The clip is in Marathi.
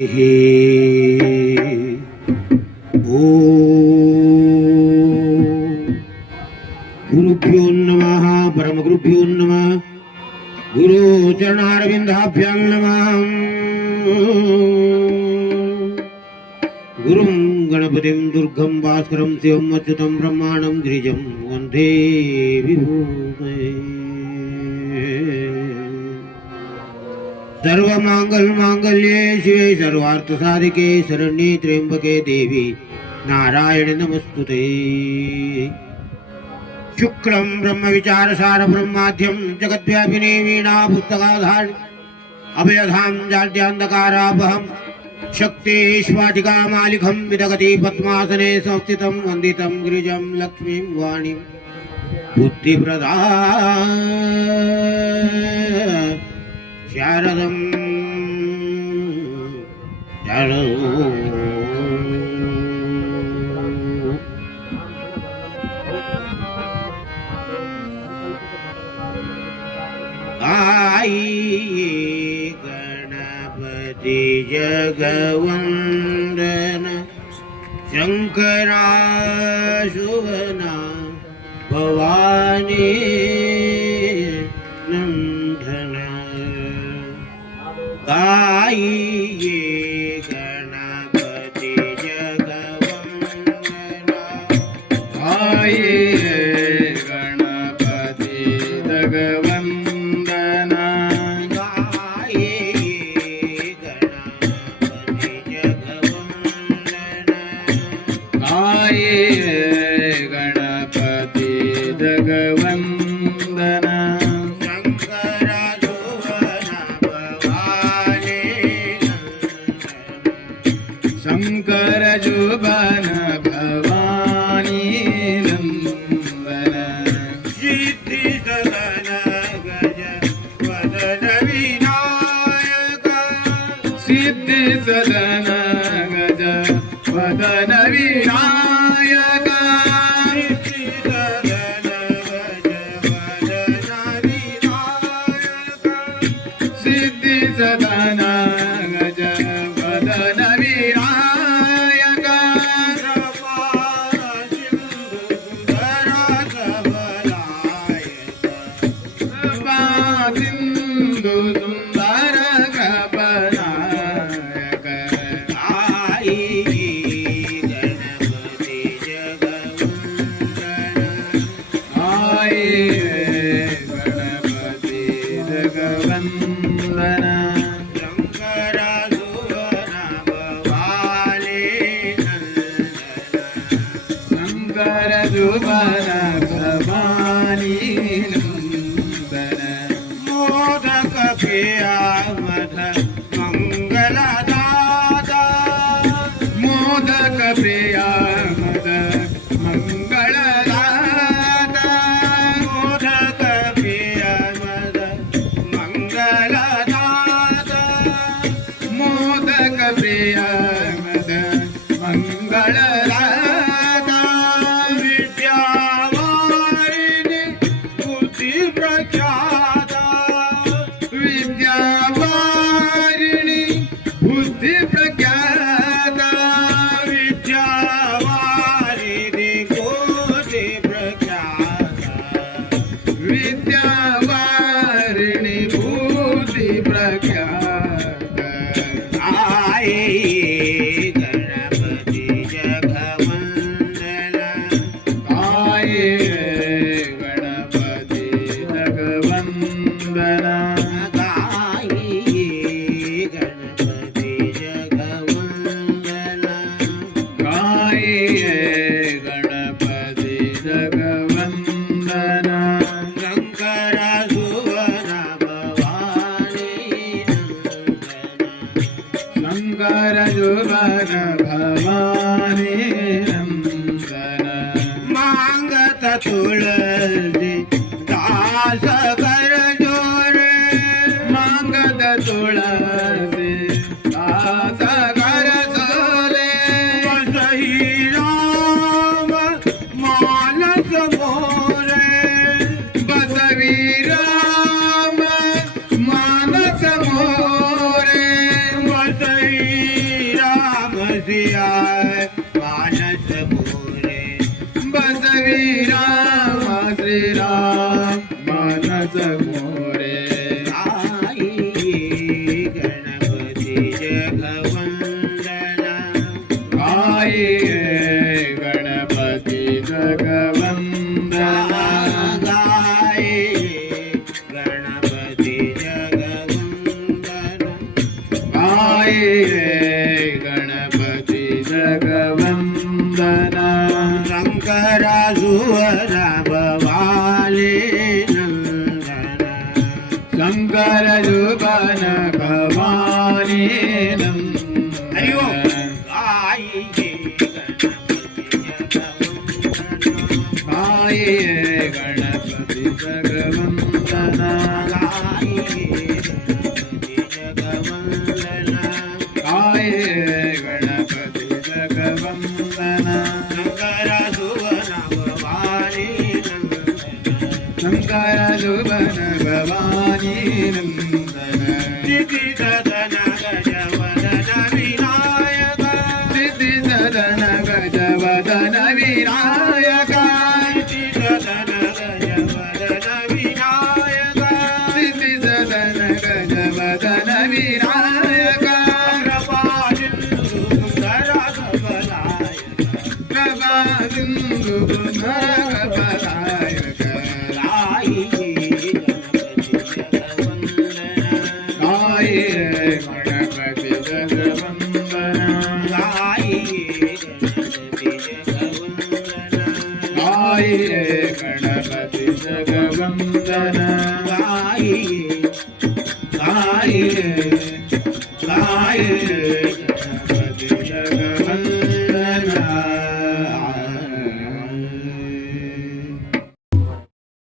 हे ओ गुरुभ्यो नमः परमगुरुभ्यो नमः गुरु चरणारविंदाभ्यां नमः गुरुं गणपतिं दुर्गं भास्करं शिवं अच्युतं ब्रह्माणं गिरिजं वन्दे विभूतये सर्वमंगल मांगल्ये शिवे सर्वार्थ साधिके शरण्ये त्र्यंबके देवी नारायण नमस्तुते। शुक्लं ब्रह्म विचार सार ब्रह्माद्यं जगद्व्यापिने वीणा पुस्तकाधार अभयधाम जाड्यांधकारापहं शक्तिश्वाटिका मालिकं विदगति पद्मासने संस्थितं वन्दितं गिरिजं लक्ष्मीं वाणीं बुद्धिप्रदा शारदं गणपति जगवंदन शंकरा शुभना भवानी गाइए गणपति जगवंदना गाइए गणपति जगवंदना गाइए गणपति जगवंदना गाइए गणपति जगवंदना शंकर जुबन भवानी नंदन सिद्धि सदन गज वदन विनायक सिद्धि सदन गज वदन विनायक सिद्धि सदन गज वदन विनायक सिद्धि सदन गज वदन विनायक सिंधु सुंदर कपनायक आई गणपति जगवंदन आए गणपति जगवंदन शंकर सुवन भवानी नंदन शंकर जुबन भवानी नंदन मोदक प्रिया मद मंगल दाता मोदक प्रिया मद मंगल दाता मोदक प्रिया मद मंगल दाता मोदक प्रिया मद मंगल दाता विद्यावारिणि बुद्धि प्रख्याता विद्यावारिणि बुद्धि प्रज्ञाता विद्यावारिणि बुद्धि प्रख्याता विद्यावारिणि बुद्धि प्रज्ञाता आए गणपति जगवंदन आए गणपति जगवंदन गाइए गणपति जगवंदन गाइए गणपति जगवंदन शंकर सुवन भवानी नंदन शंकर जुबन भवानी नंदन मांगत तुलसी दास कर जोरे मांगत तुळसी दास कर सोले बसही राम मानस मोरे बसवी राम मानस मोरे बसही श्रीराय मानस मोरे बसवी राम श्रीराम मानस मोरे आई गणपती जगवंदना आई गणपती जगवंदना गाय गणपती जगवंदना आई गणपती जगवंदना शंकरा सुवरा भवाले नंदना शंकर जुबन भवानी हरि ओम नंदन आई गणपती जगवंदना आई गणपती जगवंदना गाय गणपती जगवंदना आई गणपती जगवंदना शंकरा सुवरा भवाले नंदना शंकर जुबन भवानी नंदन सिद्धि सदन गजवदन विनायक सिद्धि सदन गजवदन विनायक सिद्धि सदन गजवदन विनायक सिद्धि सदन गजवदन विनायक प्रभा सिंधु सुंदर सबलायक प्रभा सिंधु